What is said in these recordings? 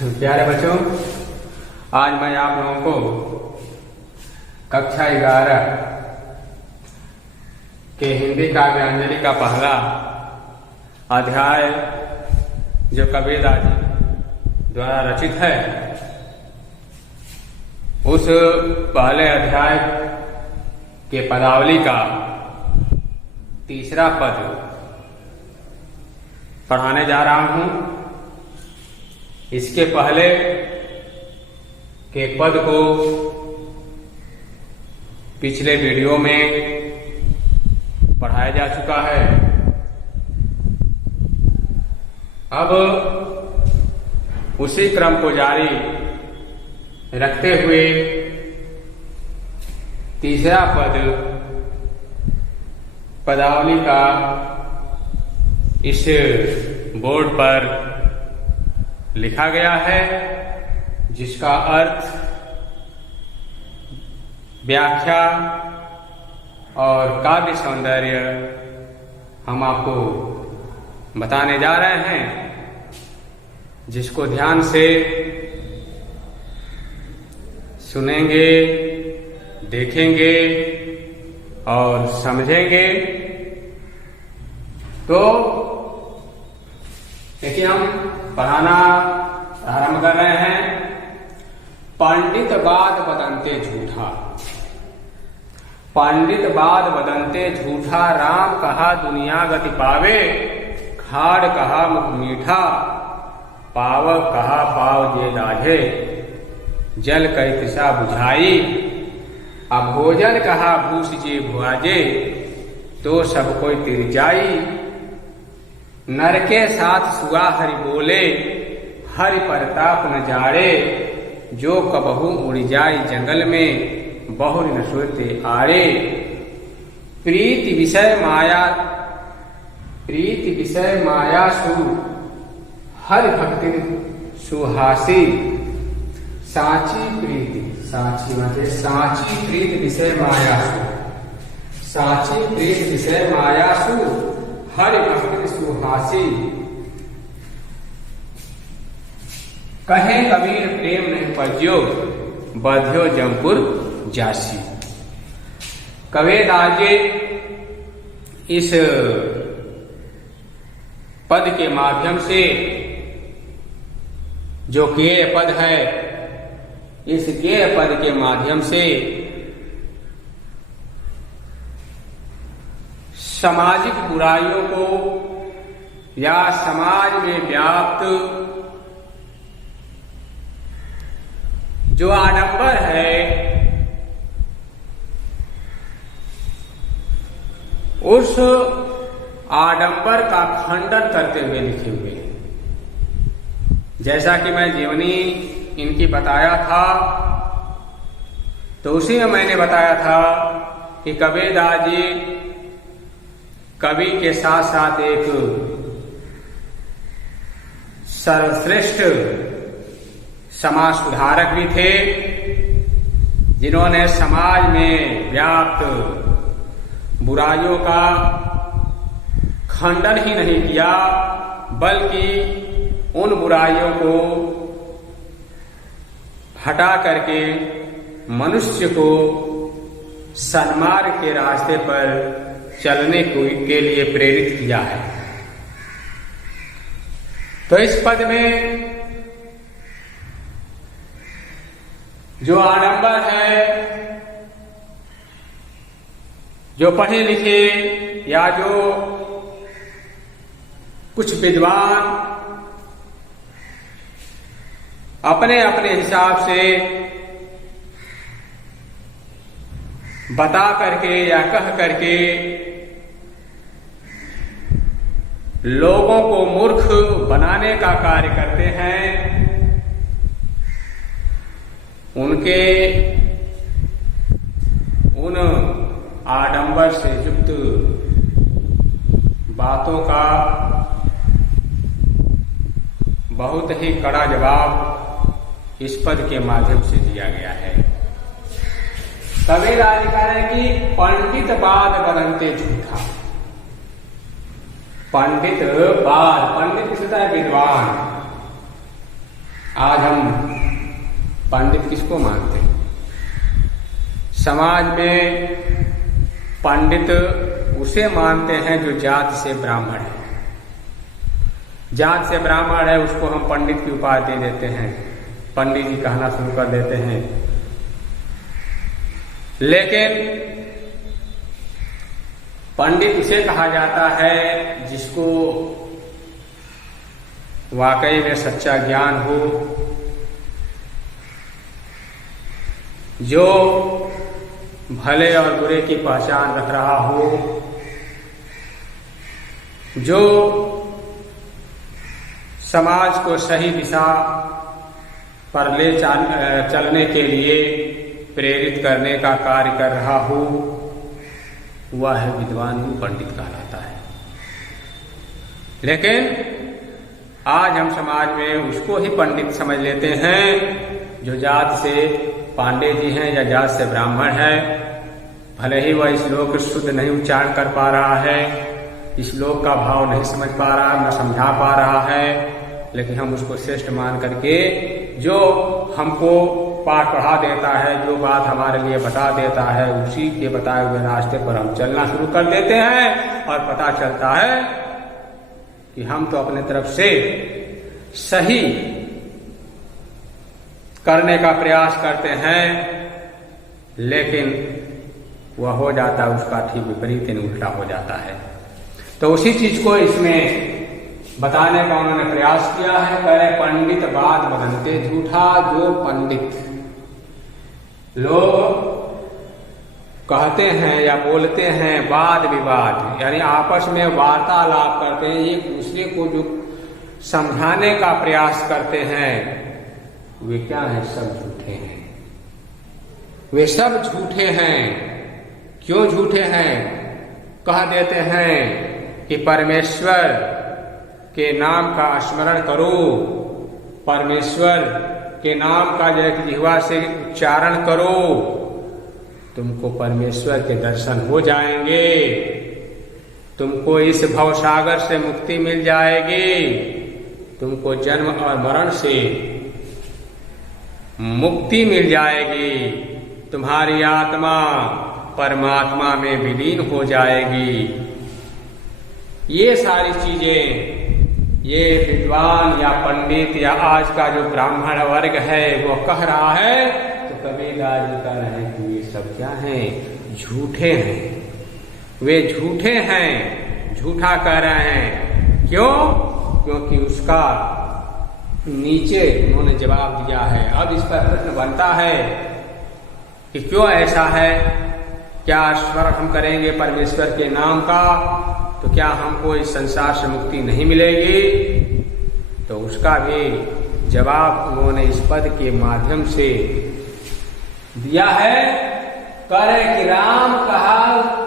प्यारे बच्चों, आज मैं आप लोगों को कक्षा 11 के हिंदी काव्यांजलि का पहला अध्याय जो कबीरदास जी द्वारा रचित है, उस पहले अध्याय के पदावली का तीसरा पद पढ़ाने जा रहा हूं। इसके पहले के पद को पिछले वीडियो में पढ़ाया जा चुका है। अब उसी क्रम को जारी रखते हुए तीसरा पद पदावली का इस बोर्ड पर लिखा गया है, जिसका अर्थ, व्याख्या और काव्य सौंदर्य हम आपको बताने जा रहे हैं, जिसको ध्यान से सुनेंगे, देखेंगे और समझेंगे तो देखिए हम पढ़ाना आरंभ कर रहे हैं। पंडित बाद बदनते झूठा, पंडित बाद बदनते झूठा, राम कहा दुनिया गति पावे, खाड़ कहा मुख मीठा, पाव कहा पाव जे दाझे, जल कई तृषा बुझाई, अभोजन कहा भूष जे भुआजे, तो सब कोई तिर जाई, नर के साथ सुआ हरि बोले, हरि परताप न जाड़े, जो कबहू उड़ जाए जंगल में, बहुर न सोते आड़े, प्रीति विषय माया सु, हरि भक्ति सुहासी, साची प्रीति, साची मतलब साची प्रीति विषय माया सु, साची प्रीति विषय माया सु, हरि भक्ति सुहासी, कहे कबीर प्रेम नहीं पज्यो, बध्यो जमपुर जासी। कबीरदास जी इस पद के माध्यम से, जो गेय पद है, इस गेय पद के माध्यम से सामाजिक बुराइयों को या समाज में व्याप्त जो आडंबर है, उस आडंबर का खंडन करते हुए लिखे हुए हैं। जैसा कि मैं जीवनी इनकी बताया था, तो उसी में मैंने बताया था कि कबीरदास जी कवि के साथ साथ एक सर्वश्रेष्ठ समाज सुधारक भी थे, जिन्होंने समाज में व्याप्त बुराइयों का खंडन ही नहीं किया, बल्कि उन बुराइयों को हटा करके मनुष्य को सन्मार्ग के रास्ते पर चलने के लिए प्रेरित किया है। तो इस पद में जो आडंबर है, जो पढ़े लिखे या जो कुछ विद्वान अपने अपने हिसाब से बता करके या कह करके लोगों को मूर्ख बनाने का कार्य करते हैं, उनके उन आडंबर से युक्त बातों का बहुत ही कड़ा जवाब इस पद के माध्यम से दिया गया है। कबीरदास जी कह रहे हैं कि पंडित बाद बदनते झूठा, पंडित बाद, पंडित होता है विद्वान, आज हम पंडित किसको मानते हैं? समाज में पंडित उसे मानते हैं जो जात से ब्राह्मण है। जात से ब्राह्मण है उसको हम पंडित की उपाधि दे देते हैं, पंडित जी कहना शुरू कर देते हैं। लेकिन पंडित उसे कहा जाता है जिसको वाकई में सच्चा ज्ञान हो, जो भले और बुरे की पहचान रख रहा हो, जो समाज को सही दिशा पर ले चलने के लिए प्रेरित करने का कार्य कर रहा हो, वह है विद्वान पंडित कहलाता है। लेकिन आज हम समाज में उसको ही पंडित समझ लेते हैं जो जात से पांडे जी हैं या जात से ब्राह्मण है। भले ही वह श्लोक शुद्ध नहीं उच्चारण कर पा रहा है, श्लोक का भाव नहीं समझ पा रहा, न समझा पा रहा है, लेकिन हम उसको श्रेष्ठ मान करके जो हमको पाठ पढ़ा देता है, जो बात हमारे लिए बता देता है, उसी के बताए हुए रास्ते पर हम चलना शुरू कर देते हैं। और पता चलता है कि हम तो अपने तरफ से सही करने का प्रयास करते हैं, लेकिन वह हो जाता है उसका ठीक विपरीत उल्टा हो जाता है। तो उसी चीज को इसमें बताने का उन्होंने प्रयास किया है। करे पंडित बात बदलते झूठा, जो पंडित लोग कहते हैं या बोलते हैं वाद विवाद, यानी आपस में वार्तालाप करते हैं, एक दूसरे को जो समझाने का प्रयास करते हैं, वे क्या है? सब झूठे हैं। वे सब झूठे हैं। क्यों झूठे हैं? कह देते हैं कि परमेश्वर के नाम का स्मरण करो, परमेश्वर के नाम का जिह्वा से उच्चारण करो, तुमको परमेश्वर के दर्शन हो जाएंगे, तुमको इस भवसागर से मुक्ति मिल जाएगी, तुमको जन्म और मरण से मुक्ति मिल जाएगी, तुम्हारी आत्मा परमात्मा में विलीन हो जाएगी। ये सारी चीजें ये विद्वान या पंडित या आज का जो ब्राह्मण वर्ग है वो कह रहा है, तो कबीरदास जी कह रहे हैं कि ये सब क्या हैं? झूठे हैं। वे झूठे हैं, झूठा कह रहे हैं। क्यों? क्योंकि उसका नीचे उन्होंने जवाब दिया है। अब इस पर प्रश्न बनता है कि क्यों ऐसा है? क्या स्मरण हम करेंगे परमेश्वर के नाम का तो क्या हमको इस संसार से मुक्ति नहीं मिलेगी? तो उसका भी जवाब उन्होंने इस पद के माध्यम से दिया है। करे कि राम कहा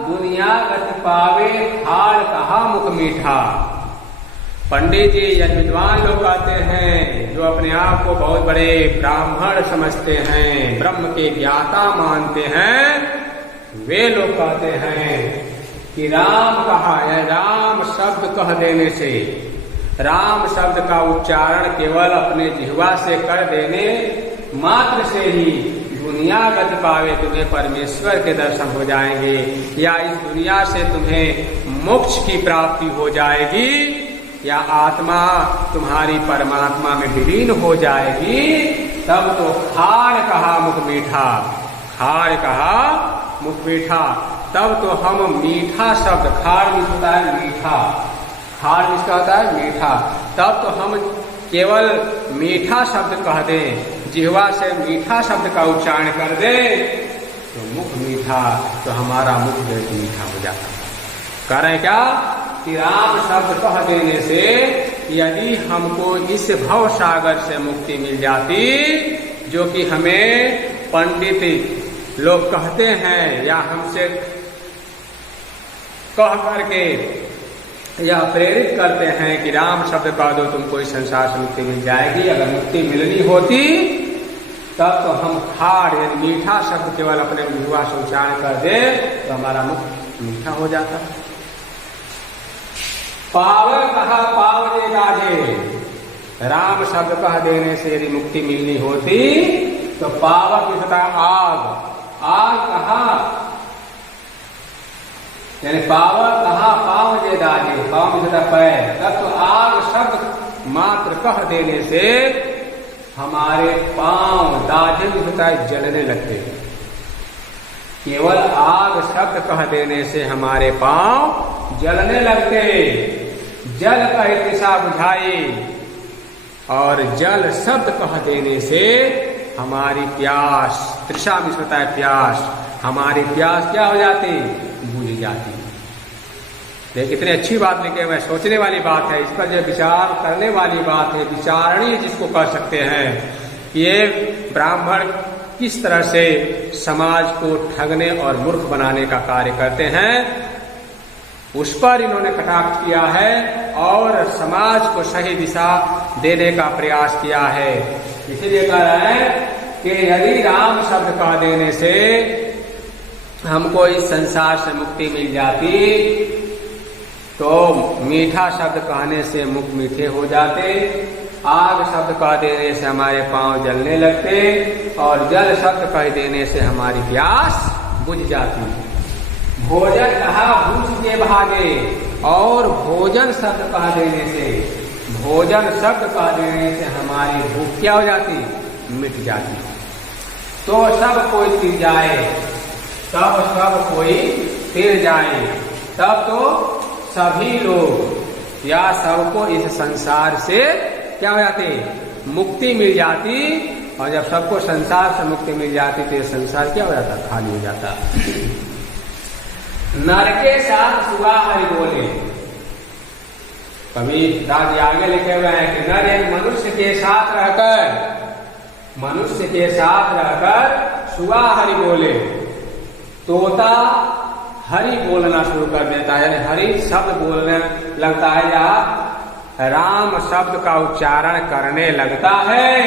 दुनिया गति पावे, खाड़ कहा मुख मीठा। पंडित जी या विद्वान लोग कहते हैं, जो अपने आप को बहुत बड़े ब्राह्मण समझते हैं, ब्रह्म के ज्ञाता मानते हैं, वे लोग कहते हैं कि राम कहा है, राम शब्द कह देने से, राम शब्द का उच्चारण केवल अपने जिह्वा से कर देने मात्र से ही दुनिया गति पावे, तुम्हें परमेश्वर के दर्शन हो जाएंगे, या इस दुनिया से तुम्हें मोक्ष की प्राप्ति हो जाएगी, या आत्मा तुम्हारी परमात्मा में विलीन हो जाएगी। तब तो खाड़ कहा मुख मीठा, खाड़ कहा मुख मीठा। तब तो हम मीठा शब्द, खाड़ मिस होता है मीठा, खाड़ मिस का होता है मीठा, तब तो हम केवल मीठा शब्द कह दें, जिह्वा से मीठा शब्द का उच्चारण कर दे, तो मुख मीठा, तो हमारा मुख जैसे मीठा हो जाता। कह रहे क्या कि राम शब्द कह देने से यदि हमको इस भव सागर से मुक्ति मिल जाती, जो कि हमें पंडित लोग कहते हैं या हमसे कह करके या प्रेरित करते हैं कि राम शब्द कह दो तुमको इस संसार से मुक्ति मिल जाएगी। अगर मुक्ति मिलनी होती तब तो हम खाड़ यानी मीठा शब्द केवल अपने जिह्वा से उच्चारण कर दे तो हमारा मुख मीठा हो जाता। पाव कहा पाव दे गाजे, राम शब्द कह देने से यदि मुक्ति मिलनी होती तो पावक मिलता आग। आग कहा यानी पावक कहा पाव जे दाजे, पाव मिलता पैर, तब तो आग शब्द मात्र कह देने से हमारे पांव दाजे मिलता है जलने लगते। केवल आग शब्द कह देने से हमारे पांव जलने लगते। जल कहे तृषा बुझाई, और जल शब्द कह देने से हमारी प्यास, तृषा में होता है प्यास, हमारी प्यास क्या हो जाती, बुझ जाती। देखिए कितनी अच्छी बात लिखे हुए, सोचने वाली बात है, इस पर जो विचार करने वाली बात है, विचारणीय जिसको कह सकते हैं। ये ब्राह्मण किस तरह से समाज को ठगने और मूर्ख बनाने का कार्य करते हैं, उस पर इन्होंने कटाक्ष किया है और समाज को सही दिशा देने का प्रयास किया है। इसीलिए कह रहे हैं कि यदि राम शब्द कह देने से हमको इस संसार से मुक्ति मिल जाती तो मीठा शब्द कहने से मुख मीठे हो जाते, आग शब्द कह देने से हमारे पांव जलने लगते, और जल शब्द कह देने से हमारी प्यास बुझ जाती। भोजन कहा भूख के भागे, और भोजन शब्द कह देने से, भोजन शब्द कह देने से हमारी भूख क्या हो जाती, मिट जाती। तो सब कोई तिर जाए, तब सब कोई तिर जाए, तब तो सभी लोग या सबको इस संसार से क्या हो जाती, मुक्ति मिल जाती। और जब सबको संसार से मुक्ति मिल जाती तो ये संसार क्या हो जाता, खाली हो जाता। नर के साथ सुगा हरि बोले, कभी दादी आगे लिखे हुए हैं कि नर एक मनुष्य के साथ रहकर, मनुष्य के साथ रहकर सुगा हरि बोले। तोता हरि बोलना शुरू कर देता है, यानी हरि शब्द बोलने लगता है या राम शब्द का उच्चारण करने लगता है,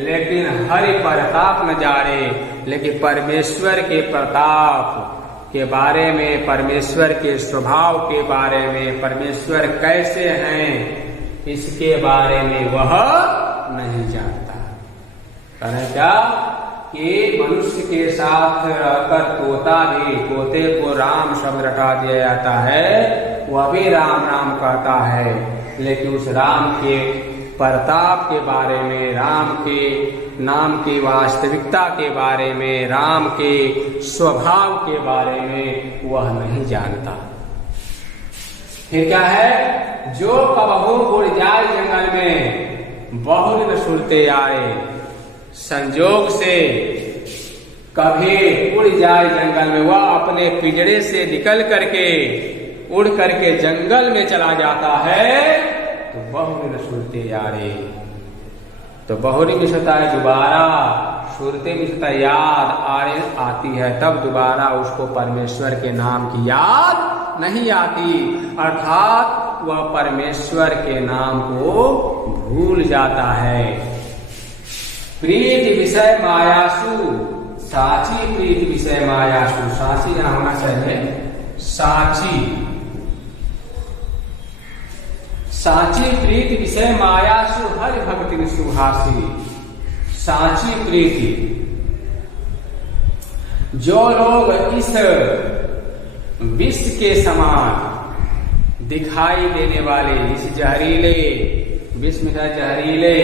लेकिन हरि प्रताप न जाने, लेकिन परमेश्वर के प्रताप के बारे में, परमेश्वर के स्वभाव के बारे में, परमेश्वर कैसे हैं इसके बारे में वह नहीं जानता। कारण क्या कि मनुष्य के साथ रहकर तोता भी, तोते को राम शब्द रटा दिया जाता है, वह भी राम राम कहता है, लेकिन उस राम के प्रताप के बारे में, राम के नाम की वास्तविकता के बारे में, राम के स्वभाव के बारे में वह नहीं जानता। फिर क्या है, जो कबहू उड़ जाए जंगल में, बहुत न सुनते आए। संजोग से कभी उड़ जाए जंगल में, वह अपने पिंजरे से निकल करके उड़ करके जंगल में चला जाता है, तो बहुरी न सुनते यारे, तो बहुरी में होता है दोबारा, सुरते में होता है याद आती है, तब दोबारा उसको परमेश्वर के नाम की याद नहीं आती, अर्थात वह परमेश्वर के नाम को भूल जाता है। प्रीति विषय मायासु, साची प्रीति विषय मायासु, साची यहां होना चाहिए साची, साची प्रीति विषय मायासु हरि भक्ति सुहासी। साची प्रीति, जो लोग इस विष के समान दिखाई देने वाले, इस जहरीले विष में जहरीले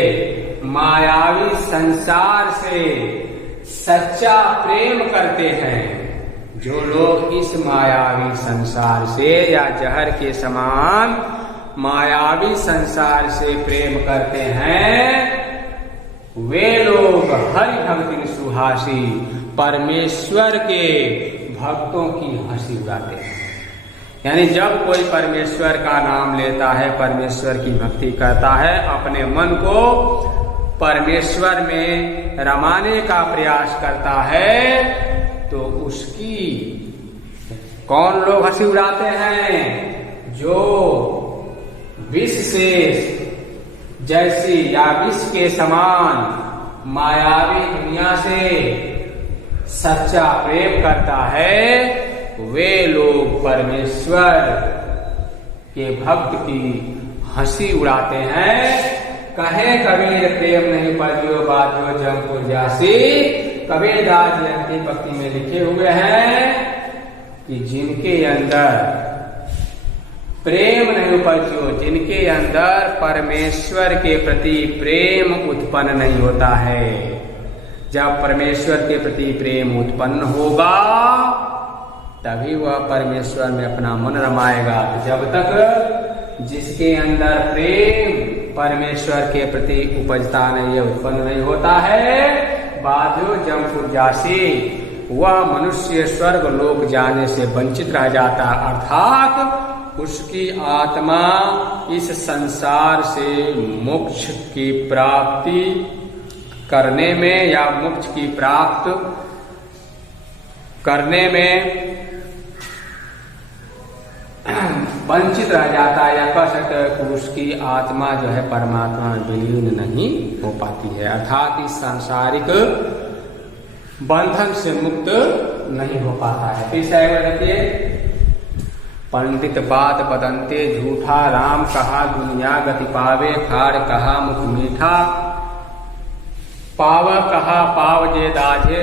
मायावी संसार से सच्चा प्रेम करते हैं, जो लोग इस मायावी संसार से या जहर के समान मायावी संसार से प्रेम करते हैं, वे लोग हरि भक्ति सुहासी, परमेश्वर के भक्तों की हंसी उड़ाते हैं। यानी जब कोई परमेश्वर का नाम लेता है, परमेश्वर की भक्ति करता है, अपने मन को परमेश्वर में रमाने का प्रयास करता है, तो उसकी कौन लोग हंसी उड़ाते हैं, जो विष से जैसी या विष के समान मायावी दुनिया से सच्चा प्रेम करता है, वे लोग परमेश्वर के भक्त की हंसी उड़ाते हैं, कहे कबीर प्रेम नहीं पजियो बाधियो जमपुर जासी। कबीरदास जी अंतिम पंक्ति में लिखे हुए हैं कि जिनके अंदर प्रेम नहीं उपजियो, जिनके अंदर परमेश्वर के प्रति प्रेम उत्पन्न नहीं होता है। जब परमेश्वर के प्रति प्रेम उत्पन्न होगा तभी वह परमेश्वर में अपना मन रमाएगा। जब तक जिसके अंदर प्रेम परमेश्वर के प्रति उपजता नहीं है, उत्पन्न नहीं होता है, बाधियो जमपुर जासी, वह मनुष्य स्वर्ग लोक जाने से वंचित रह जाता। अर्थात उसकी आत्मा इस संसार से मोक्ष की प्राप्ति करने में या मोक्ष की प्राप्त करने में वंचित रह जाता है, या कह सकते हैं कि उसकी आत्मा जो है परमात्मा में विलीन नहीं हो पाती है। अर्थात इस सांसारिक बंधन से मुक्त नहीं हो पाता है। तीसरा देखिए, पंडित बात बदंते झूठा, राम कहा दुनिया गति पावे, खाड़ कहा मुख मीठा, पाव कहा पाव जे दाझे,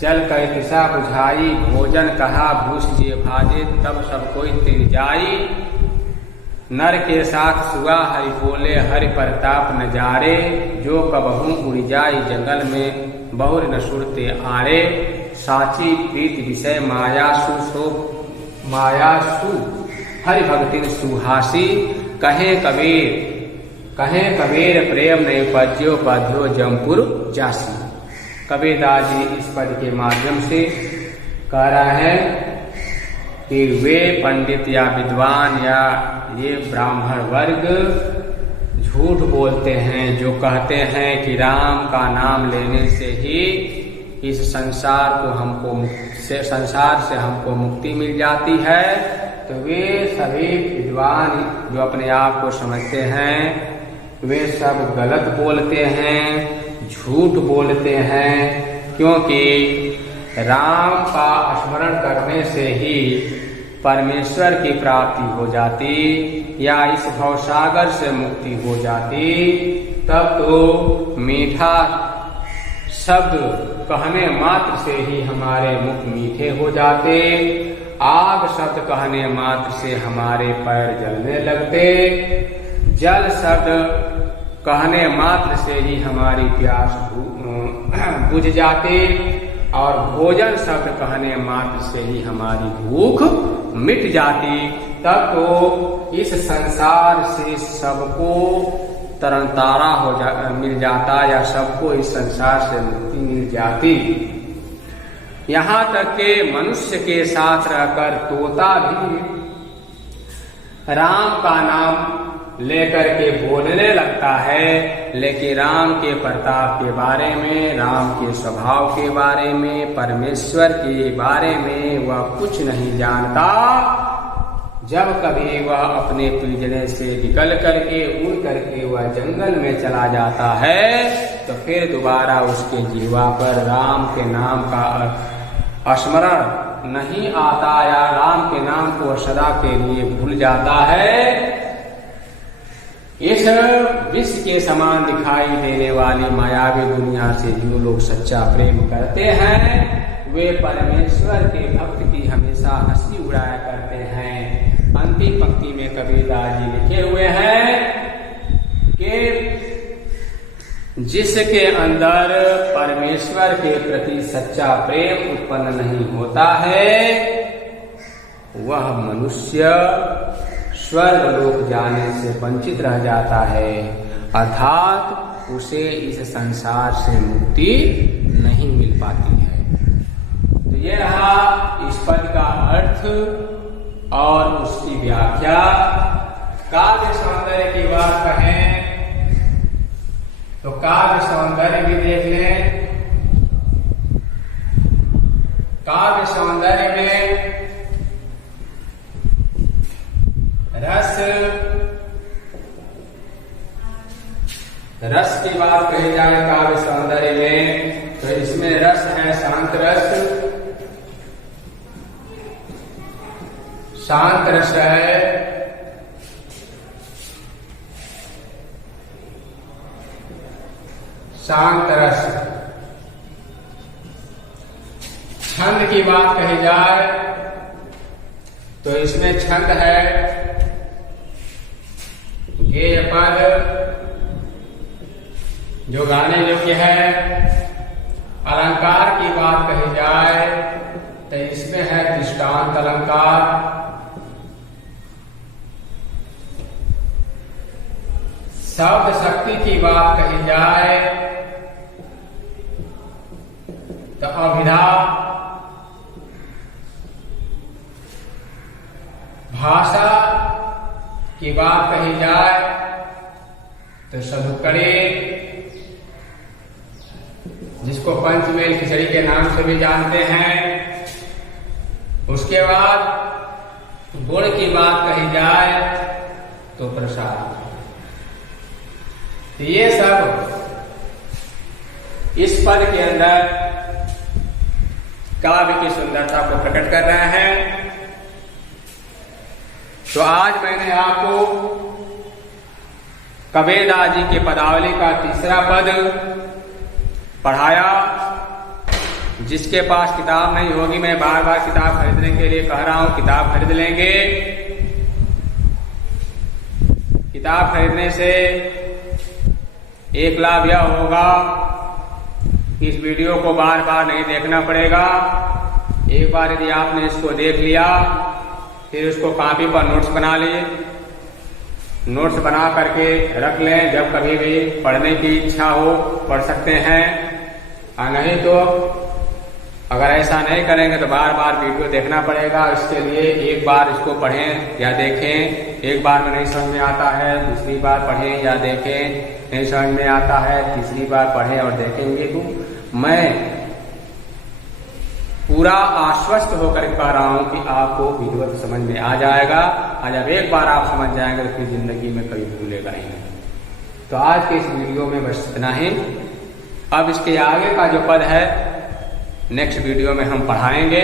जल कई दिशा बुझाई, भोजन कहा भूस जे भाजे, तब सब कोई तिर जाई, नर के साथ सुआ हरि बोले, हरि प्रताप नजारे, जो कबहू उड़ जाई जंगल में बहुर न सुरते आरे, साची प्रीत विषय माया सु हरि भक्ति सुहासी, कहे कबीर प्रेम नहीं पज्यो बाधियो जमपुर जासी। कबीरदास जी इस पद के माध्यम से कह रहा है कि वे पंडित या विद्वान या ये ब्राह्मण वर्ग झूठ बोलते हैं जो कहते हैं कि राम का नाम लेने से ही इस संसार से हमको मुक्ति मिल जाती है। तो वे सभी विद्वान जो अपने आप को समझते हैं वे सब गलत बोलते हैं, झूठ बोलते हैं, क्योंकि राम का स्मरण करने से ही परमेश्वर की प्राप्ति हो जाती या इस भवसागर से मुक्ति हो जाती। तब तो मीठा शब्द कहने मात्र से ही हमारे मुख मीठे हो जाते, आग शब्द कहने मात्र से हमारे पैर जलने लगते, जल शब्द कहने मात्र से ही हमारी प्यास बुझ जाती, और भोजन शब्द कहने मात्र से ही हमारी भूख मिट जाती। तब तो इस संसार से सबको तरनतारा मिल जाता या सबको इस संसार से मुक्ति मिल जाती। यहाँ तक के मनुष्य के साथ रहकर तोता भी राम का नाम लेकर के बोलने लगता है, लेकिन राम के प्रताप के बारे में, राम के स्वभाव के बारे में, परमेश्वर के बारे में वह कुछ नहीं जानता। जब कभी वह अपने पिंजरे से निकल करके उड़ करके वह जंगल में चला जाता है तो फिर दोबारा उसके जीवा पर राम के नाम का स्मरण नहीं आता या राम के नाम को सदा के लिए भूल जाता है। इस विश्व के समान दिखाई देने वाली मायावी दुनिया से जो लोग सच्चा प्रेम करते हैं वे परमेश्वर के भक्त की हमेशा हंसी उड़ाया करते हैं। अंतिम पंक्ति में कबीरदास जी लिखे हुए हैं कि जिसके अंदर परमेश्वर के प्रति सच्चा प्रेम उत्पन्न नहीं होता है वह मनुष्य स्वर्ग लोक जाने से वंचित रह जाता है, अर्थात उसे इस संसार से मुक्ति नहीं मिल पाती है। तो ये रहा इस पद का अर्थ और उसकी व्याख्या। काव्य सौंदर्य की बात कहें तो काव्य सौंदर्य भी देख लें। काव्य सौंदर्य में रस की बात कही जाए काव्य सौंदर्य में तो इसमें रस है शांत रस। शांत रस है शांत रस। छंद की बात कही जाए तो इसमें छंद है गेय पद जो गाने योग्य है। अलंकार की बात कही जाए तो इसमें है दृष्टांत अलंकार। शब्द शक्ति की बात कही जाए तो अभिधा। भाषा की बात कही जाए तो सदुक्कड़े जिसको पंचमेल खिचड़ी के नाम से भी जानते हैं। उसके बाद गुण की बात कही जाए तो प्रसाद। ये सब इस पद के अंदर काव्य की सुंदरता को प्रकट कर रहे हैं। तो आज मैंने आपको कबीरदास जी के पदावली का तीसरा पद पढ़ाया। जिसके पास किताब नहीं होगी, मैं बार बार किताब खरीदने के लिए कह रहा हूं, किताब खरीद लेंगे। किताब खरीदने से एक लाभ यह होगा कि इस वीडियो को बार बार नहीं देखना पड़ेगा। एक बार यदि आपने इसको देख लिया फिर उसको कॉपी पर नोट्स बना लिए, नोट्स बना करके रख लें। जब कभी भी पढ़ने की इच्छा हो पढ़ सकते हैं, और नहीं तो अगर ऐसा नहीं करेंगे तो बार बार वीडियो देखना पड़ेगा। इसके लिए एक बार इसको पढ़ें या देखें। एक बार में नहीं समझ में आता है, दूसरी बार पढ़ें या देखें। नहीं समझ में आता है, तीसरी बार पढ़ें और देखेंगे। तो मैं पूरा आश्वस्त होकर कह रहा हूं कि आपको वीडियो समझ में आ जाएगा। और जब एक बार आप समझ जाएंगे तो फिर जिंदगी में कभी भूलेगा ही नहीं। तो आज के इस वीडियो में बस इतना ही। अब इसके आगे का जो पद है नेक्स्ट वीडियो में हम पढ़ाएंगे।